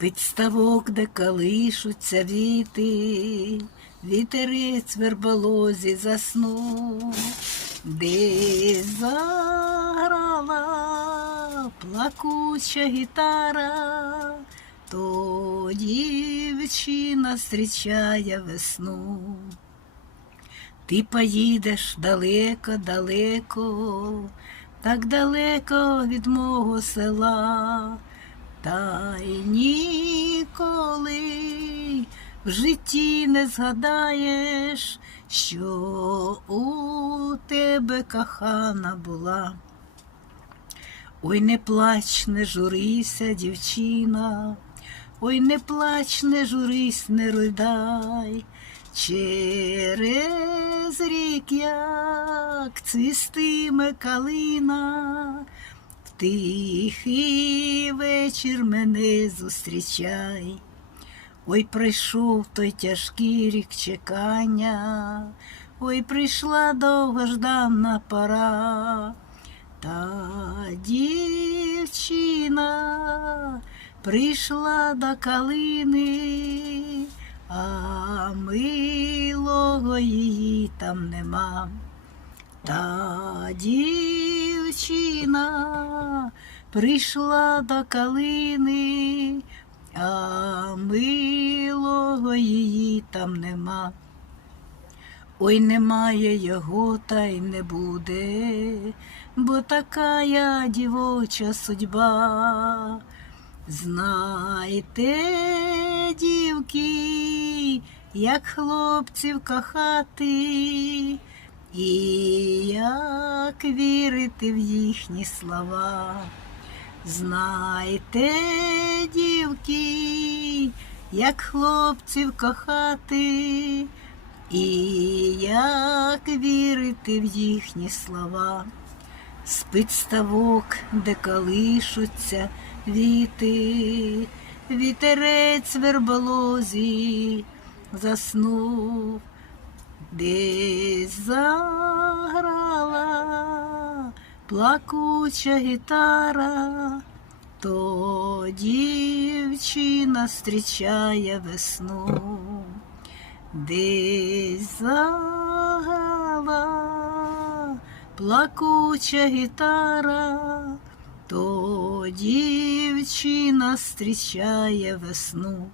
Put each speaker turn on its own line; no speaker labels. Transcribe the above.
Спить ставок, де калишуться віти, вітерець в верболозі заснув, де заграла плакуча гітара, то дівчина зустрічає весну. Ти поїдеш далеко-далеко, так далеко від мого села, та й ніколи в житті не згадаєш, що у тебе кохана була. Ой, не плач, не журися, дівчина, ой, не плач, не журись, не ридай. Через рік, як цвістиме калина, в тихий вечір мене зустрічай. Ой, прийшов той тяжкий рік чекання, ой, прийшла довгожданна пора. Та дівчина прийшла до калини, а милого її там нема. Та дівчина прийшла до калини, а милого її там нема. Ой, немає його, та й не буде, бо така я дівоча судьба. Знайте, дівки, як хлопців кохати, і як вірити в їхні слова. Знайте, дівки, як хлопців кохати, і як вірити в їхні слова. Спить ставок, де колишуться віти, вітерець верболозі заснув, десь заграла плакуча гітара, то дівчина зустрічає весну, десь заграла плакуча гітара, то дівчина зустрічає весну.